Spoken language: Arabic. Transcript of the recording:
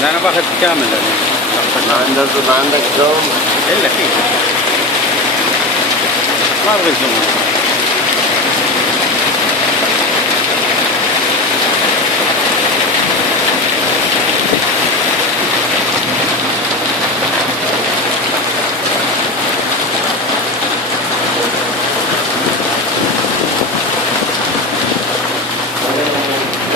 لا انا باخذ كامل يعني. ما عندك زوم؟ الا فيه ما ابغى زوم.